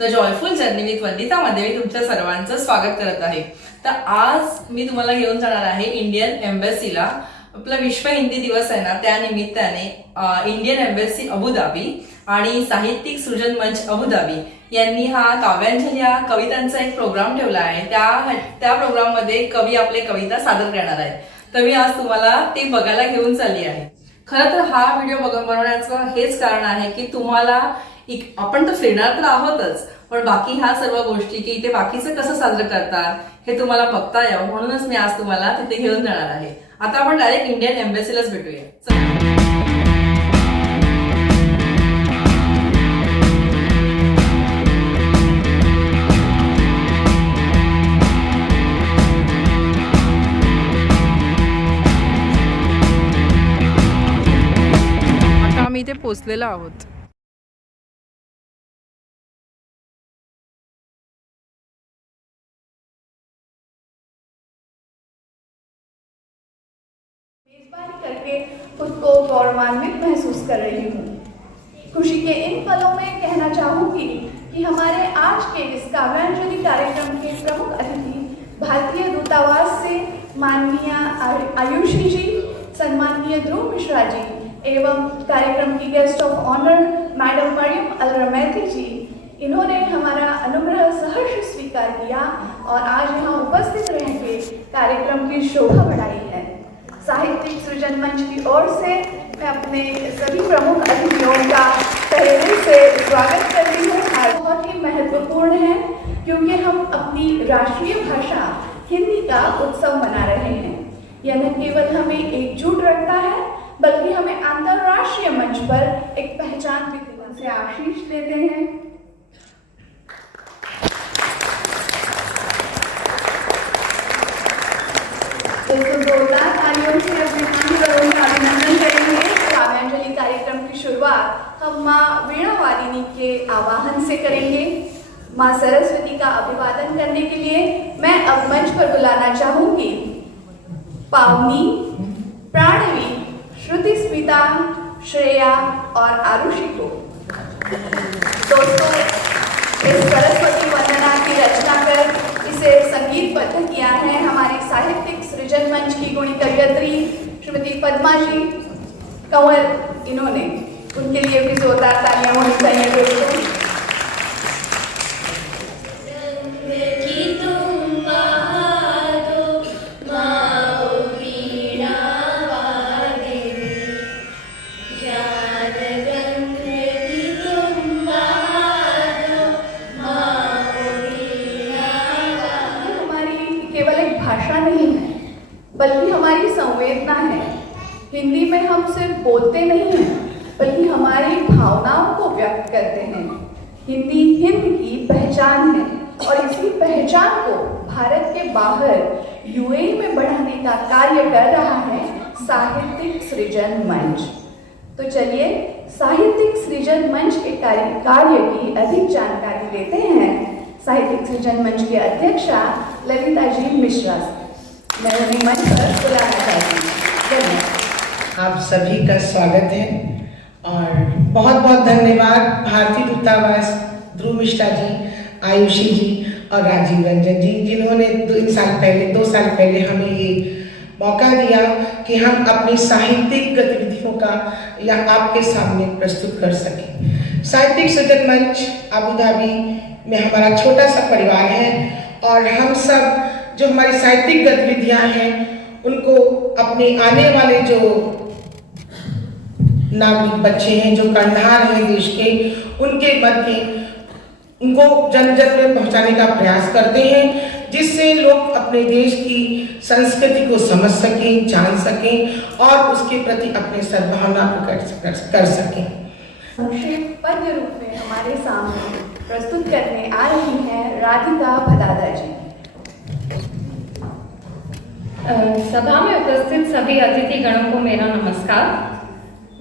The joyful journey with वंदितामध्ये मी तुमच्या सर्वांचं स्वागत करत आहे। तर आज मी तुम्हाला घेऊन जाणार आहे इंडियन एम्बेसीला। आपला विश्व हिंदी दिवस आहे ना, त्या निमित्ताने इंडियन एम्बेसी अबुधाबी आणि साहित्यिक सृजन मंच अबुधाबी यांनी हा काव्यांजली या कवितांचा एक प्रोग्राम ठेवला आहे। त्या प्रोग्राम मध्ये कवी आपले कविता सादर करणार आहेत। तर मी आज तुम्हाला ते बघायला घेऊन चालली आहे। खरं तर हा व्हिडिओ बनवण्याचं हेच कारण आहे की तुम्हाला आपण तर फिरणार तर आहोतच, पण बाकी ह्या सर्व गोष्टी की इथे बाकीचं कसं साजरं करतात हे तुम्हाला बघता यावं, म्हणूनच मी आज तुम्हाला तिथे घेऊन जाणार आहे। आता आपण डायरेक्ट इंडियन एम्बेसीलाच भेटूया। आता आम्ही इथे पोहोचलेलो आहोत। मेजबानी करके खुद को गौरवान्वित महसूस कर रही हूँ। खुशी के इन पलों में कहना चाहूँगी कि हमारे आज के इस काव्यांजलि कार्यक्रम के प्रमुख अतिथि भारतीय दूतावास से माननीय आयुषी जी, सम्माननीय ध्रुव मिश्रा जी एवं कार्यक्रम की guest of honour madam Mariam Al Rumaithi ji, इन्होंने हमारा अनुग्रह सहर्ष स्वीकार किया और आज यहाँ उपस्थित रहकर कार्यक्रम की शोभा बढ़ाई है। साहित्यिक सृजन मंच की ओर से मैं अपने सभी प्रमुख अतिथियों का तहे दिल से स्वागत करती हूँ। बहुत ही महत्वपूर्ण है क्योंकि हम अपनी राष्ट्रीय भाषा हिंदी का उत्सव मना रहे हैं। यह न केवल हमें एकजुट रखता है बल्कि हमें अंतर्राष्ट्रीय मंच पर एक पहचान भी से आशीष देते हैं। जोरदार तालियों से अपने मेहमानों का अभिनंदन करेंगे। काव्यांजलि कार्यक्रम की शुरुआत हम माँ वीणा वादिनी के आवाहन से करेंगे। माँ सरस्वती का अभिवादन करने के लिए मैं अब मंच पर बुलाना चाहूंगी पावनी, प्राणवी, श्रुति स्मिता, श्रेया और आरुषि को। दोस्तों, इस सरस्वती वंदना की रचना कर इसे संगीतबद्ध किया है हमारी साहित्यिक सृजन मंच की गुणी कवयित्री श्रीमती पद्मा जी कंवर। इन्होंने, उनके लिए भी जोरदार तालियां होनी चाहिए दोस्तों। भाषा नहीं है बल्कि हमारी संवेदना है। हिंदी में हम सिर्फ बोलते नहीं हैं बल्कि हमारी भावनाओं को व्यक्त करते हैं। हिंदी हिंद की पहचान है और इसी पहचान को भारत के बाहर यूएई में बढ़ाने का कार्य कर रहा है साहित्यिक सृजन मंच। तो चलिए साहित्यिक सृजन मंच के कार्य की अधिक जानकारी लेते हैं साहित्यिक सृजन मंच के अध्यक्षा ललिता जी मिश्रा। मैं उन्हें मंच पर बुलाना चाहती हूँ। आप सभी का स्वागत है और बहुत बहुत धन्यवाद भारतीय दूतावास, ध्रुव मिश्रा जी, आयुषी जी और राजीव रंजन जी, जिन्होंने 2 साल पहले हमें ये मौका दिया कि हम अपनी साहित्यिक गतिविधियों का या आपके सामने प्रस्तुत कर सकें। साहित्यिक सृजन मंच अबुधाबी में हमारा छोटा सा परिवार है और हम सब जो हमारी साहित्यिक गतिविधियां हैं उनको अपने आने वाले जो नागरिक बच्चे हैं, जो कर्णधार हैं देश के, उनके मध्य उनको जन जन में पहुंचाने का प्रयास करते हैं, जिससे लोग अपने देश की संस्कृति को समझ सकें, जान सकें और उसके प्रति अपने सद्भावना को कर सकें। संक्षेप पद्य रूप में हमारे सामने प्रस्तुत करने आ रही हैं राधिका भदादा जी। सभा में उपस्थित सभी अतिथि गणों को मेरा नमस्कार।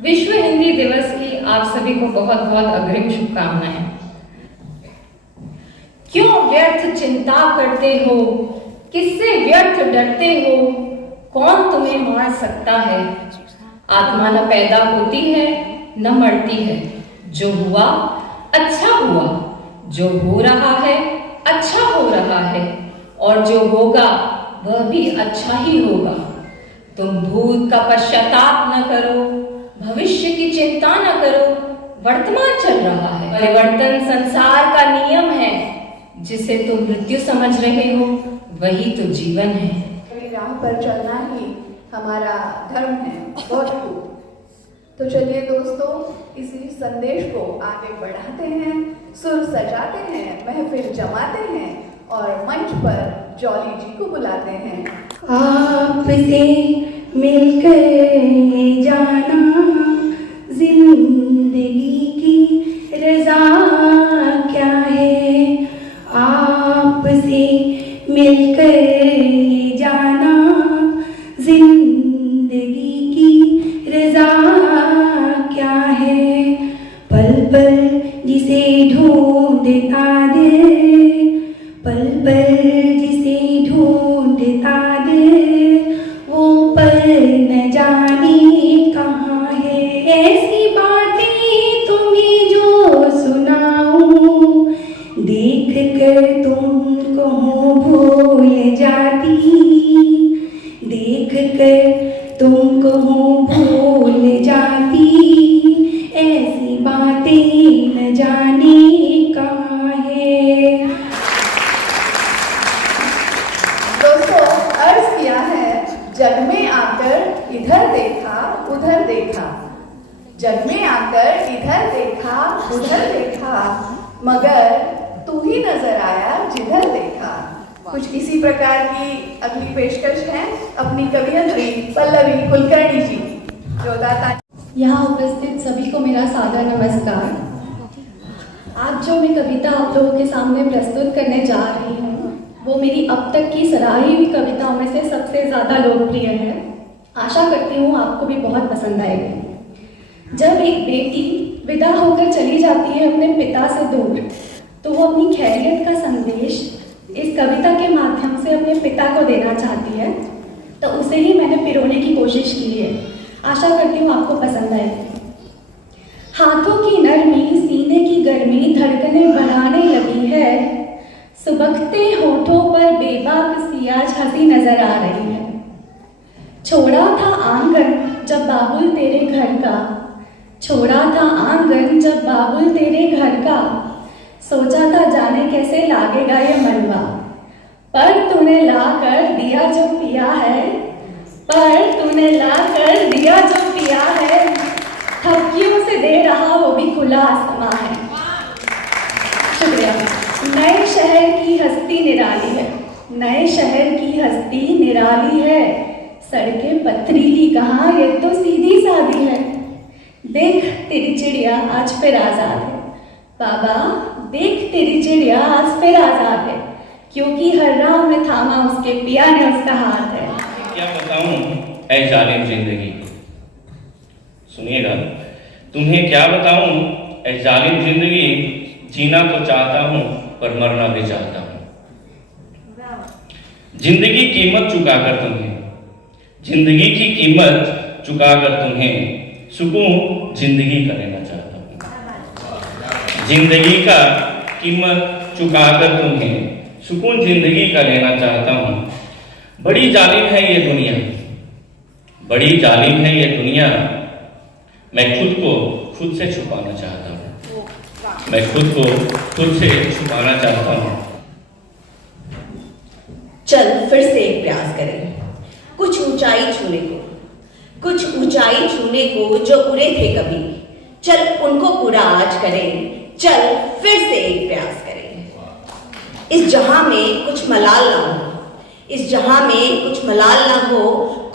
विश्व हिंदी दिवस की आप सभी को बहुत बहुत अग्रिम शुभकामनाएं। क्यों व्यर्थ चिंता करते हो, किससे व्यर्थ डरते हो, कौन तुम्हें मार सकता है। आत्मा न पैदा होती है न मरती है, जो हुआ अच्छा हुआ, जो हो रहा है अच्छा हो रहा है और जो होगा वह भी अच्छा ही होगा। तुम भूत का पश्चाताप न करो, भविष्य की चिंता न करो, वर्तमान चल रहा है। परिवर्तन संसार का नियम है, जिसे तुम मृत्यु समझ रहे हो वही तो जीवन है। मेरी राह पर चलना ही हमारा धर्म है, बहुत खूब। तो चलिए दोस्तों, इसी संदेश को आगे बढ़ाते हैं, सुर सजाते हैं, महफिल जमाते हैं और मंच पर जॉली जी को बुलाते हैं। आपसे मिलकर जाना जिंदगी की रजा क्या है, आपसे मिलकर जाना जिंदगी की रजा क्या है, पल पल जिसे ढूंढता दिल, पल पल जिसे ढूंढता दिल, वो पल न जाने कहाँ है। ऐसी बातें तुम्हें जो सुनाऊं, देख कर तुमको भूल जाती, देख कर तुमको भूल जाती, ऐसी बातें न जाने कहाँ है। दोस्तों, अर्ज किया है, जग में आकर इधर देखा उधर देखा, जग में आकर इधर देखा उधर देखा, मगर तू ही नजर आया जिधर देखा। कुछ इसी प्रकार की अगली पेशकश है अपनी कवियत्री पल्लवी कुलकर्णी जी, जो दाता। यहाँ उपस्थित सभी को मेरा सादर नमस्कार। आज जो मैं कविता आप लोगों के सामने प्रस्तुत करने जा रही हूँ, वो मेरी अब तक की सराही हुई कविताओं में से सबसे ज़्यादा लोकप्रिय है। आशा करती हूँ आपको भी बहुत पसंद आएगी। जब एक बेटी विदा होकर चली जाती है अपने पिता से दूर, तो वो अपनी खैरियत का संदेश इस कविता के माध्यम से अपने पिता को देना चाहती है, तो उसे ही मैंने पिरोने की कोशिश की है। आशा करती हूँ आपको पसंद आए। हाथों की नरमी, सीने की गर्मी धड़कनें बढ़ाने लगी है, सुबकते होठों पर बेबाक सी आज हंसी नजर आ रही है। छोड़ा था आंगन जब बाबुल तेरे घर का, छोड़ा था आंगन जब बाबुल तेरे घर का, सोचा था जाने कैसे लागेगा ये मनवा, पर तूने ला कर दिया जो पिया है, पर तूने ला कर दिया जो पिया है, थपकियों से दे रहा वो भी खुला आसमां है। शुक्रिया। नए शहर की हस्ती निराली है, नए शहर की हस्ती निराली है, सड़कें पथरीली कहाँ ये तो सीधी सादी है। देख तेरी चिड़िया आज फिर आजाद है, बाबा देख तेरी चिड़िया आज फिर आजाद है, क्योंकि हर राह में थामा उसके पिया ने उसका हाथ है। क्या बताऊं ऐ जालिम जिंदगी, सुनिएगा। तुम्हें क्या बताऊं ऐ जालिम जिंदगी, जीना तो चाहता हूं पर मरना भी चाहता हूं। जिंदगी कीमत चुकाकर तुम्हें, जिंदगी की कीमत चुकाकर तुम्हें सुकून जिंदगी का लेना चाहता हूं। जिंदगी का कीमत चुकाकर तुम्हें सुकून जिंदगी का लेना चाहता हूं। बड़ी जालिम है ये दुनिया, बड़ी जालिम है ये दुनिया, मैं खुद को खुद से छुपाना चाहता हूं, मैं खुद को खुद से छुपाना चाहता हूं। चल फिर से एक प्रयास करें, कुछ ऊंचाई छूने को, कुछ ऊंचाई छूने को जो उड़े थे कभी, चल उनको पूरा आज करें। चल फिर से एक प्रयास करें। इस जहां में कुछ मलाल ना हो, इस जहां में कुछ मलाल ना हो,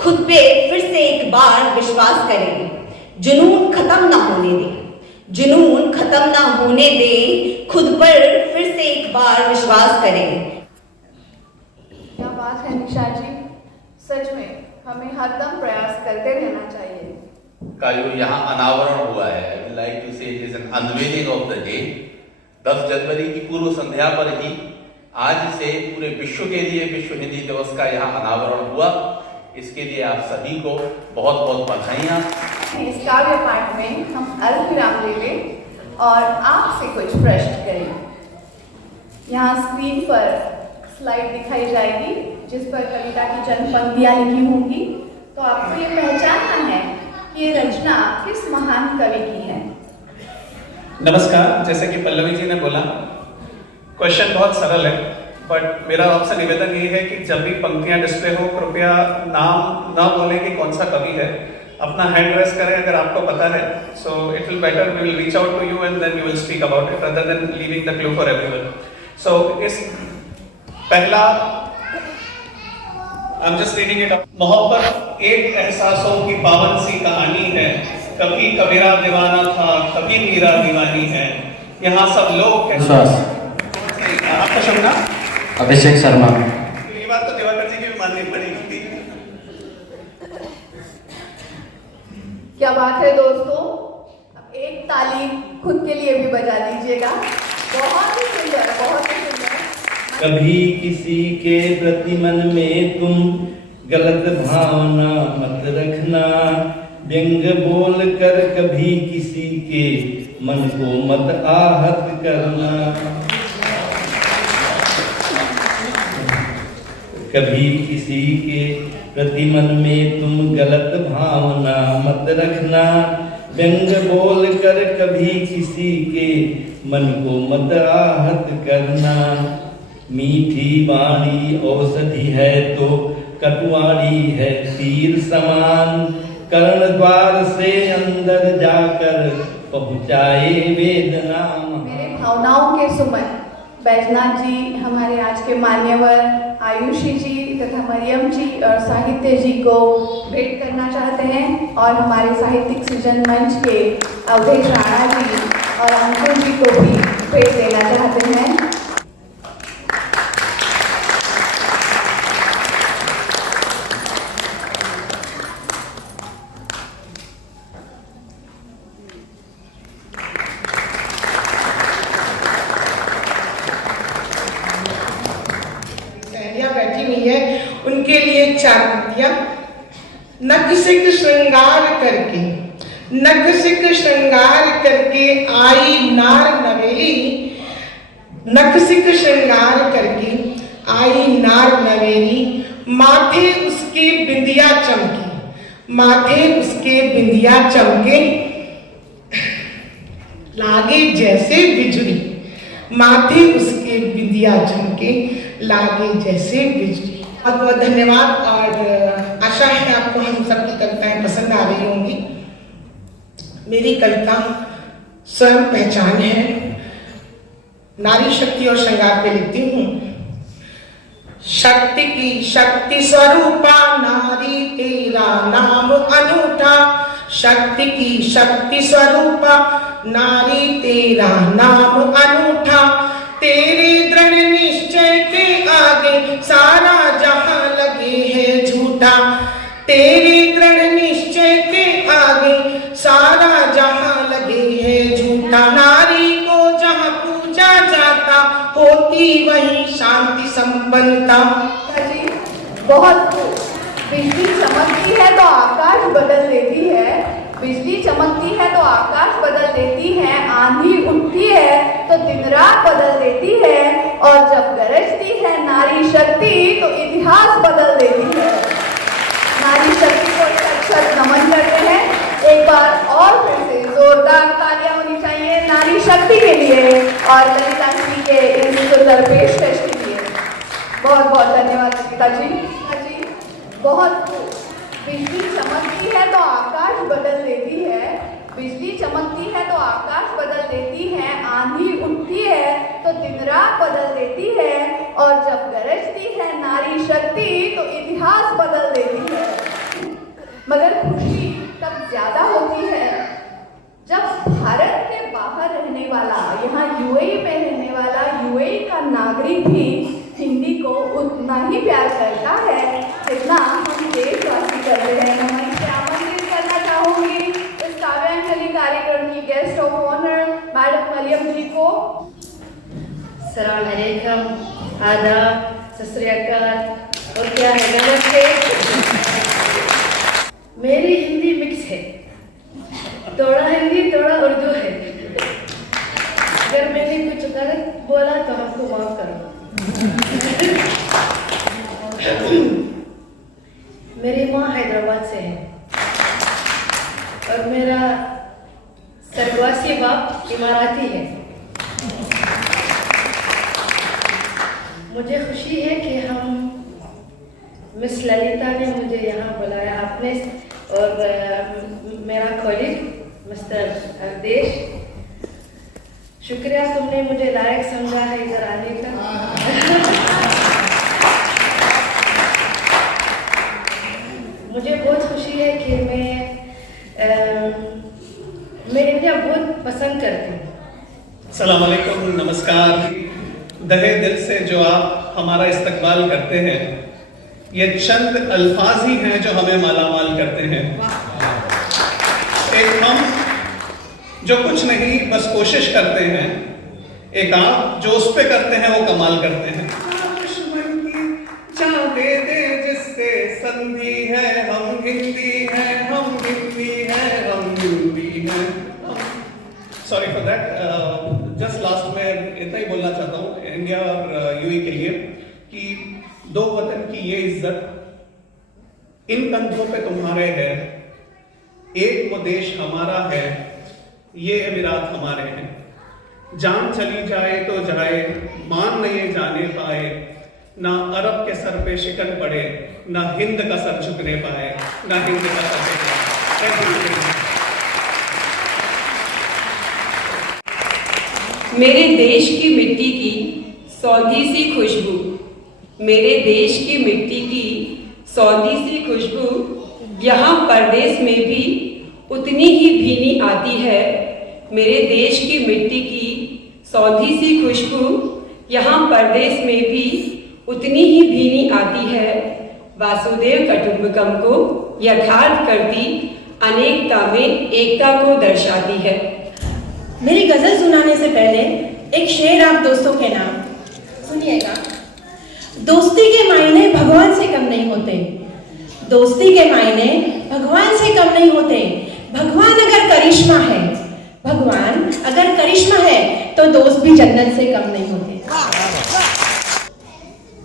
खुद पे फिर से एक बार विश्वास करें। जुनून खत्म ना होने दे, जुनून खत्म ना होने दे, खुद पर फिर से एक बार विश्वास करें। क्या बात है निशा जी, सच में हमें हरदम प्रयास करते रहना चाहिए। का जो यहाँ अनावरण हुआ है, आई वुड लाइक टू से it is an unveiling of the day. 10 जनवरी की पूर्व संध्या पर ही आज से पूरे विश्व के लिए विश्व हिंदी दिवस का यहाँ अनावरण हुआ। इसके लिए आप सभी को बहुत बहुत बधाइयाँ। इस काव्य पाठ में हम अल्प विराम ले लें और आपसे कुछ प्रश्न करें। यहाँ स्क्रीन पर स्लाइड दिखाई जाएगी जिस पर कविता की चंद पंक्तियाँ लिखी होंगी। तो आपको ये पहचानना है कि ये रचना किस महान कवि की है। नमस्कार। जैसे कि पल्लवी जी ने बोला, क्वेश्चन बहुत सरल है, बट मेरा आपसे निवेदन ये है कि जब भी पंक्तियां डिस्प्ले हो कृपया नाम ना बोलें कि कौन सा कवि है, अपना हैंड रेस करें अगर आपको पता है। So it will better, we will reach out to you and then you will speak about it rather than leaving the clue for everyone. So इस पहला I'm just reading it up. मोहब्बत एक एहसासों की पावन सी कहानी है, कभी कबीरा दीवाना था, कभी मीरा दीवानी है, यहाँ सब लोग आपका शुभ नाम? अभिषेक शर्मा। ये बात तो दिवाकर जी की भी माननी पड़ेगी। क्या बात है दोस्तों, अब एक ताली खुद के लिए भी बजा दीजिएगा। बहुत ही सुंदर, बहुत ही सुंदर। कभी किसी के प्रति मन में तुम गलत भावना मत रखना, व्यंग बोल कर कभी किसी के मन को मत आहत करना। कभी किसी के प्रति मन में तुम गलत भावना मत रखना, व्यंग बोल कर कभी किसी के मन को मत आहत करना। मीठी वाणी औषधि है तो कटुआड़ी है तीर समान, कर्ण द्वार से अंदर जाकर पहुँचाए वेदना। मेरे भावनाओं के सुमन बैजनाथ जी, हमारे आज के मान्यवर आयुषी जी तथा मरियम जी और साहित्य जी को भेंट करना चाहते हैं, और हमारे साहित्यिक सृजन मंच के अवधेश राणा जी और अंकुर जी को भी भेंट देना चाहते हैं। बैठी हुई है, उनके लिए चार पंक्तियां। नख सिक श्रृंगार करके, नख सिक श्रृंगार करके आई नार नवेली, नख सिक श्रृंगार करके आई नार नवेली, माथे उसके बिंदिया चमके, माथे उसके बिंदिया चमके, लागे जैसे बिजली, माथे उसके बिंदिया चमके, लागे जैसे बिजली। बहुत बहुत धन्यवाद, और आशा है आपको हम सबकी कविताएं पसंद आ रही होंगी। मेरी कविता स्वयं पहचान है, नारी शक्ति और श्रृंगार पे लिखती हूँ। शक्ति की शक्ति स्वरूपा नारी तेरा नाम अनूठा, शक्ति की शक्ति स्वरूपा नारी तेरा नाम अनूठा, तेरे दृढ़ निश्चय के आगे सारा जहां लगे है झूठा, तेरे दृढ़ निश्चय के आगे सारा जहां लगे है झूठा, नारी को जहां पूजा जाता होती वहीं शांति संपन्नता। जी बहुत बिजली चमकती है तो आकाश बदल देती है, बिजली चमकती है तो आकाश बदल देती है, आंधी उठती है तो दिन रात बदल देती है, और जब गरजती है नारी शक्ति तो इतिहास बदल देती है। नारी शक्ति को सच नमन करते हैं। एक बार और फिर से जोरदार तालियां होनी चाहिए नारी शक्ति के लिए और ललिता जी के इस सुंदर पेशकश के लिए। बहुत बहुत धन्यवाद ललिता जी। बहुत बिजली चमकती है तो आकाश बदल देती है, बिजली चमकती है तो आकाश बदल देती है, आंधी उठती है तो दिन रात बदल देती है, और जब गरजती है नारी शक्ति तो इतिहास बदल देती है। मगर खुशी तब ज्यादा होती है जब भारत के बाहर रहने वाला, यहाँ यूएई में रहने वाला यूएई का नागरिक भी हिंदी को उतना ही प्यार करता है जितना हम देशवासी करते हैं। मैं इसे आमंत्रित करना चाहूंगी इस काव्यांजलि कार्यक्रम की guest of honour madam Mariam ji को। अस्सलाम वालेकुम, आदाब, सत श्री अकाल और क्या है, नमस्ते। मेरी हिंदी मिक्स है, थोड़ा हिंदी थोड़ा उर्दू है। अगर मैंने कुछ गलत बोला तो हमको माफ कर मेरी माँ हैदराबाद से है और मेरा स्वर्गवासी बाप इमाराती है। मुझे खुशी है कि हम मिस ललिता ने मुझे यहाँ बुलाया आपने और मेरा कॉलीग मिस्टर हरदेश, शुक्रिया तुमने मुझे लायक समझा है इधर आने का। मुझे बहुत खुशी है कि मैं इंडिया बहुत पसंद करती हूँ। अस्सलाम वालेकुम, नमस्कार। दहे दिल से जो आप हमारा इस्तकबाल करते हैं, ये चंद अल्फाज ही हैं जो हमें मालामाल करते हैं। एक हम जो कुछ नहीं बस कोशिश करते हैं, एक आप जो उस पे करते हैं वो कमाल करते हैं। दुश्मन की जान दे दे जिससे संधि है, हम हिंदी हैं, हम हिंदी हैं, हम हिंदी हैं। Sorry for that. Just last में इतना ही बोलना चाहता हूँ इंडिया और यूएई के लिए कि दो वतन की ये इज्जत इन कंधों पे तुम्हारे है, एक वो देश हमारा है, ये अमीरात हमारे हैं। जान चली जाए तो जाए, मान नहीं जाने पाए, ना अरब के सर पे शिकन पड़े, ना हिंद का सर झुकने पाए, ना हिंद का सर झुकने पाए। मेरे देश की मिट्टी की सौंधी सी खुशबू, मेरे देश की मिट्टी की सौंधी सी खुशबू यहाँ परदेश में भी उतनी ही भीनी आती है। मेरे देश की मिट्टी की सौंधी सी खुशबू यहाँ परदेश में भी उतनी ही भीनी आती है। वासुदेव कुटुंबकम को यथार्थ करती, अनेकता में एकता को दर्शाती है। मेरी गजल सुनाने से पहले एक शेर आप दोस्तों के नाम सुनिएगा। दोस्ती के मायने भगवान से कम नहीं होते, दोस्ती के मायने भगवान से कम नहीं होते। भगवान अगर करिश्मा है, भगवान अगर करिश्मा है तो दोस्त भी जन्नत से कम नहीं होते।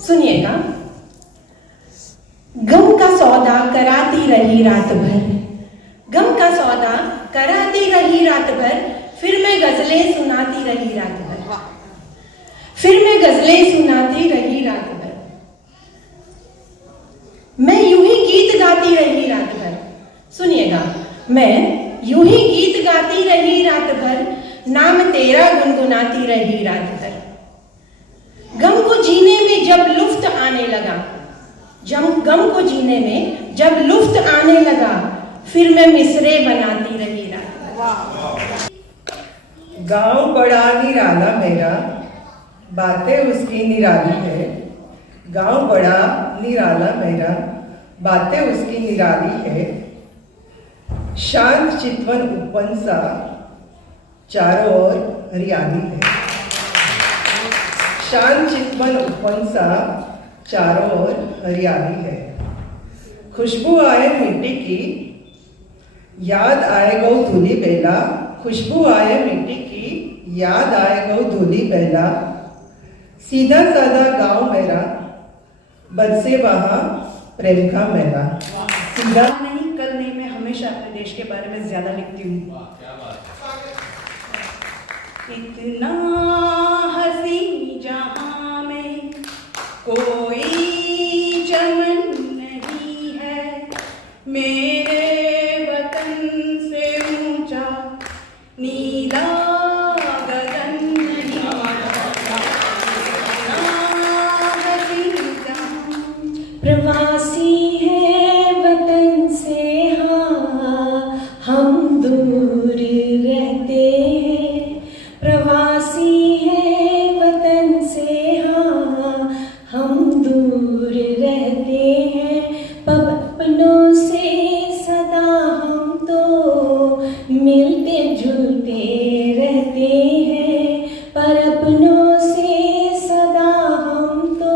सुनिएगा। गम का सौदा कराती रही रात भर, गम का सौदा कराती रही रात भर, फिर मैं गजलें सुनाती रही रात भर, फिर मैं गजलें सुनाती रही रात भर, मैं यूं ही गीत गाती रही रात भर। सुनिएगा। मैं यूं ही गीत गाती रही रात भर, नाम तेरा गुनगुनाती रही रात भर। गम को जीने में जब लुफ्त आने लगा, गम को जीने में जब लुफ्त आने लगा, फिर मैं मिसरे बनाती रही रात भर। गांव बड़ा निराला मेरा, बातें उसकी निराली है। गांव बड़ा निराला मेरा, बातें उसकी निराली है। शांत चितवन उपवन सा, चारों ओर हरियाली है। शांत चितवन उपवन सा, चारों ओर हरियाली है। खुशबू आए मिट्टी की, याद आए गौ धूली बेला। खुशबू आए मिट्टी की, याद आए गौ धूली बेला। सीधा साधा गांव मेरा, बरसे वहां प्रेम का मेला। सीधा नहीं, कल नहीं, मैं हमेशा अपने देश के बारे में ज्यादा लिखती हूँ। इतना हंसी जहां में कोई चमन नहीं है, मेरे वतन से ऊंचा नीला गगन नहीं। प्रवासी है वतन से, हाँ हम दूर रहते हैं। प्रवासी है वतन से, हाँ हम दूर रहते हैं। अपनों से सदा हम तो मिलते जुलते रहते हैं, पर अपनों से सदा हम तो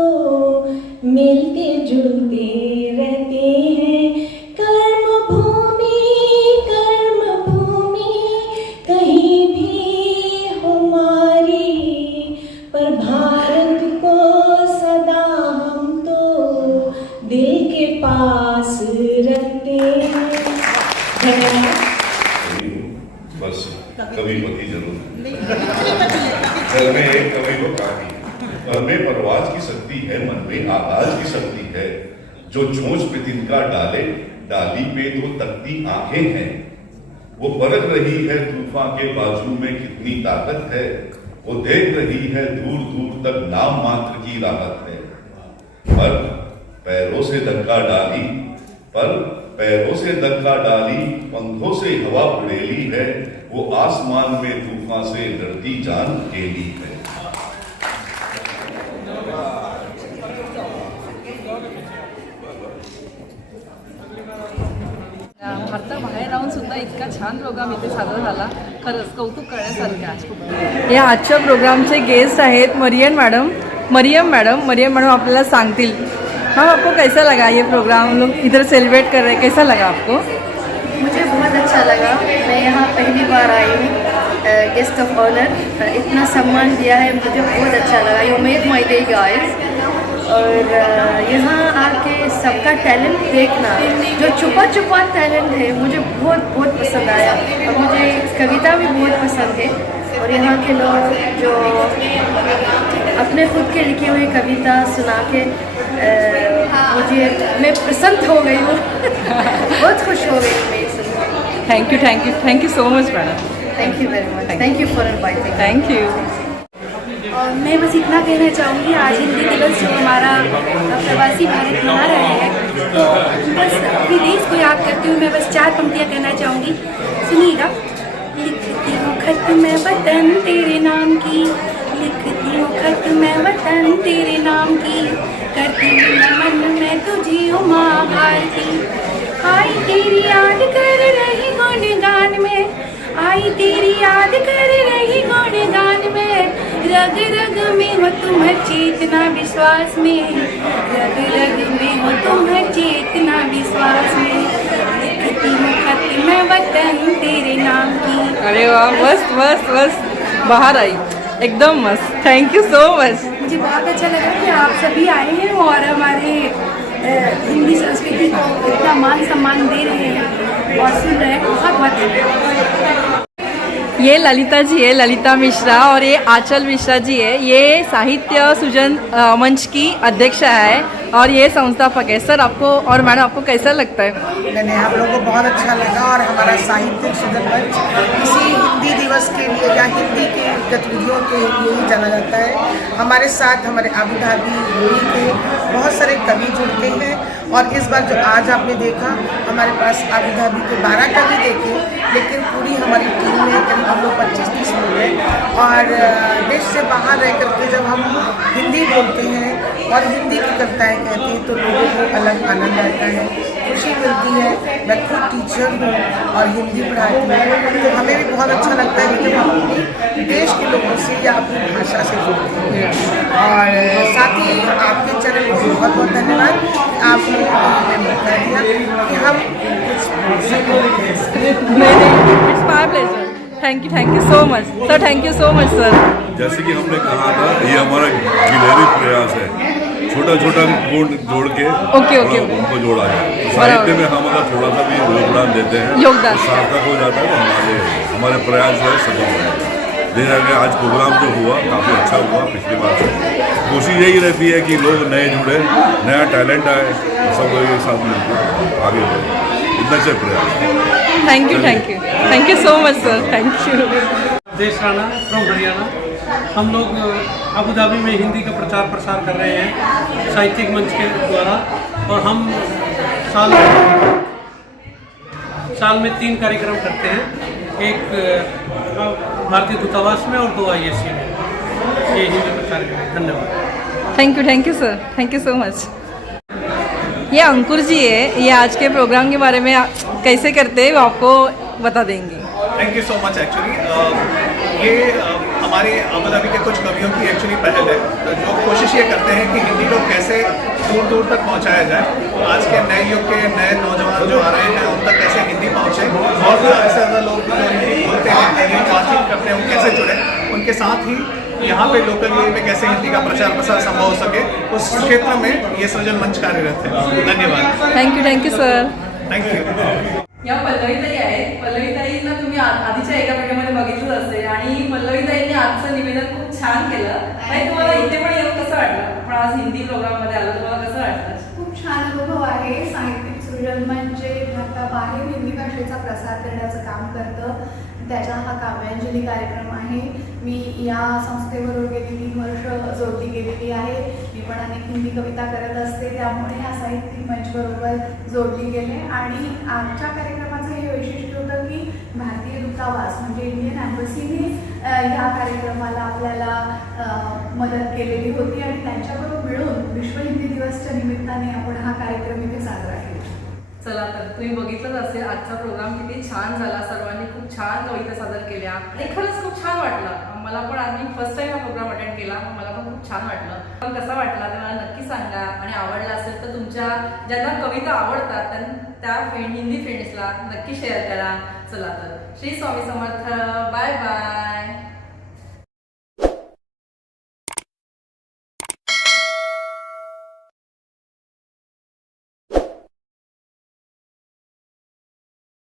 मिलते जुलते सिपाही, घर में परवाज की शक्ति है, मन में आगाज की शक्ति है। जो चोंच पे तिनका डाले, डाली पे तो तकती आंखें हैं। वो परख रही है तूफान के बाजू में कितनी ताकत है। वो देख रही है दूर दूर तक नाम मात्र की राहत है। पर पैरों से धक्का डाली, पर पैरों से धक्का डाली, पंखों से हवा उड़ेली है। वो आसमान में तूफान से लड़ती जान अकेली है। भारताबाहेर राहून सुद्धा इतका छान प्रोग्राम इथे सादर झाला, खरंच कौतुक करण्यासारखं आहे. या आजच्या प्रोग्रामचे गेस्ट आहेत मरियम मैडम आपल्याला सांगतील. मैम आपको कैसा लगा ये प्रोग्राम, हम लोग इधर सेलिब्रेट कर रहे हैं, कैसा लगा आपको? मुझे बहुत अच्छा लगा. मैं यहाँ पहली बार आई हूँ, गेस्ट ऑफ ऑनर. इतना सम्मान दिया है, मुझे बहुत अच्छा लगा. You made my day guys. और यहाँ आके सबका टैलेंट देखना, जो छुपा छुपा टैलेंट है, मुझे बहुत बहुत पसंद आया. और मुझे कविता भी बहुत पसंद है. और यहाँ के लोग जो अपने खुद के लिखी हुई कविता सुना के मैं प्रसन्न हो गई हूँ. बहुत खुश हो गई मैं सुनकर. Thank you so much madam. Thank you very much. Thank you for inviting. Thank you. और मैं बस इतना कहना चाहूँगी, आज हिंदी दिवस जो हमारा प्रवासी भारत मना रहे हैं, तो बस अपने देश को याद करते हुए मैं बस 4 पंक्तियाँ कहना चाहूँगी. सुनिएगा. लिखती हूँ खत मैं वतन तेरे नाम की, लिखती हूँ खत मैं वतन तेरे नाम की, करती हूँ नमन मैं तुझी हूँ माँ भारती. आई तेरी याद कर रही गुणगान में, आई तेरी याद कर रही गुणगान में, रग रग में हो तुम हर चेतना विश्वास में, रग रग में हो तुम हर चेतना विश्वास में, लिखती हूँ खत मैं वतन तेरे नाम की. अरे वाह, मस्त बाहर आई, एकदम मस्त. Thank you so much. मुझे बहुत अच्छा लगा कि आप सभी आए हैं और हमारे हिंदी संस्कृति को इतना मान सम्मान दे रहे हैं और सुन रहे हैं. बहुत बहुत धन्यवाद. ये ललिता जी है, ललिता मिश्रा, और ये आंचल मिश्रा जी है. ये साहित्य सृजन मंच की अध्यक्ष है और ये संस्थापक है. सर आपको और मैडम आपको कैसा लगता है? मैंने आप लोगों को बहुत अच्छा लगा. और हमारा साहित्यिक सृजन मंच इसी हिंदी दिवस के लिए या हिंदी की गतिविधियों के लिए ही जाना जाता है. हमारे साथ हमारे अबू धाबी यूएई के बहुत सारे कवि जुड़ते हैं. और इस बार जो आज आपने देखा, हमारे पास अबू धाबी के 12 कवि देखे, लेकिन पूरी हमारी टीम में करीब हम लोग 25-30 लोग हैं. और देश से बाहर रह करके जब हम हिंदी बोलते हैं और हिंदी की कविताएँ कहते हैं तो लोगों को अलग आनंद आता है, खुशी मिलती है. मैं खुद टीचर हूँ और हिंदी पढ़ाती हूँ, तो हमें भी बहुत अच्छा लगता है कि हम अपने देश के लोगों से या अपनी भाषा से जुड़ते हैं. और साथ ही आपके चैनल को बहुत बहुत धन्यवाद कि आपने हमें मौका दिया कि हम कुछ thank you so much sir. Thank you so much sir. जैसे कि हमने कहा था, ये हमारा गिलहरी प्रयास है, छोटा छोटा कोड जोड़ के ओके उनको जोड़ा है. तो साहित्य में हम अगर थोड़ा सा भी योगदान देते हैं तो सार्थक हो जाता है. तो हमारे प्रयास जो है सफल है. देखा गया आज प्रोग्राम जो हुआ काफ़ी अच्छा हुआ. पिछली बार से कोशिश यही रहती है कि लोग नए जुड़े, नया टैलेंट आए, तो सब लोग एक साथ मिलकर आगे बढ़े. इतना से प्रयास. Thank you so much sir. Thank you. देश राणा फ्रॉम हरियाणा. हम लोग अबू धाबी में हिंदी का प्रचार प्रसार कर रहे हैं साहित्यिक मंच के द्वारा. और हम साल में 3 कार्यक्रम करते हैं. एक भारतीय दूतावास में और 2 ISC में. ये हिंदी प्रचार करें. धन्यवाद. Thank you sir. Thank you so much. ये अंकुर जी है, ये आज के प्रोग्राम के बारे में कैसे करते हैं वो आपको बता देंगे. Thank you so much. Actually ये हमारे अबू धाबी के कुछ कवियों की एक्चुअली पहल है, जो कोशिश ये करते हैं कि हिंदी को कैसे दूर दूर तक पहुंचाया जाए. आज के नए युग के नए नौजवान जो आ रहे हैं उन तक कैसे हिंदी पहुंचे, और ज़्यादा से ज़्यादा लोग जो हिंदी बोलते हैं, हिंदी बातचीत करते हैं, वो कैसे जुड़े. उनके साथ ही यहाँ पे लोकल यूए में कैसे हिंदी का प्रचार प्रसार संभव हो सके, उस क्षेत्र में ये सृजन मंच कार्यरत है. धन्यवाद. Thank you sir. Thank you. या पल्लवीताई आहेत. पल्लवीताईंना तुम्ही आधीच्या एका व्हिडिओमध्ये बघितलं असेल आणि पल्लवीताईंनी आजचं निवेदन खूप छान केलं. तुम्हाला आज हिंदी प्रोग्राममध्ये आलो, तुम्हाला कसं वाटतं? खूप छान अनुभव आहे. साहित्यिक सृजन म्हणजे भारताबाहेर हिंदी भाषेचा प्रसार करण्याचं काम करतं. त्याचा हा काव्यांजली कार्यक्रम आहे. मी या संस्थेबरोबर गेली 3 वर्ष जोडली गेलेली आहे. मी पण अनेक हिंदी कविता करत असते, त्यामुळे या साहित्यिक मंचबरोबर जोडली गेले. आणि आजच्या कार्यक्रमाचं हे वैशिष्ट्य होतं की भारतीय दूतावास म्हणजे इंडियन एम्बसीने या कार्यक्रमाला आपल्याला मदत केलेली होती आणि त्यांच्याबरोबर मिळून विश्व हिंदी दिवसच्या निमित्ताने आपण हा कार्यक्रम इथे साजरा केला. चला तर तुम्ही बघितलंच असेल आजचा प्रोग्राम किती छान झाला. सर्वांनी खूप छान कविता सादर केल्या आणि खरंच खूप छान वाटलं मला पण. आज मी फर्स्ट टाइम हा प्रोग्राम अटेंड केला, मला पण खूप छान वाटलं. पण कसा वाटला ते मला नक्की सांगा आणि आवडला असेल तर तुमच्या ज्यांना कविता आवडतात त्या हिंदी फ्रेंड्सला नक्की शेअर करा. चला तर श्री स्वामी समर्थ. Bye bye.